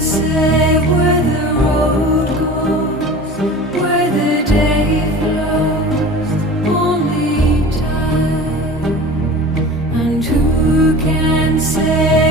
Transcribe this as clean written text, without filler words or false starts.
say where the road goes, where the day flows? Only time. And who can say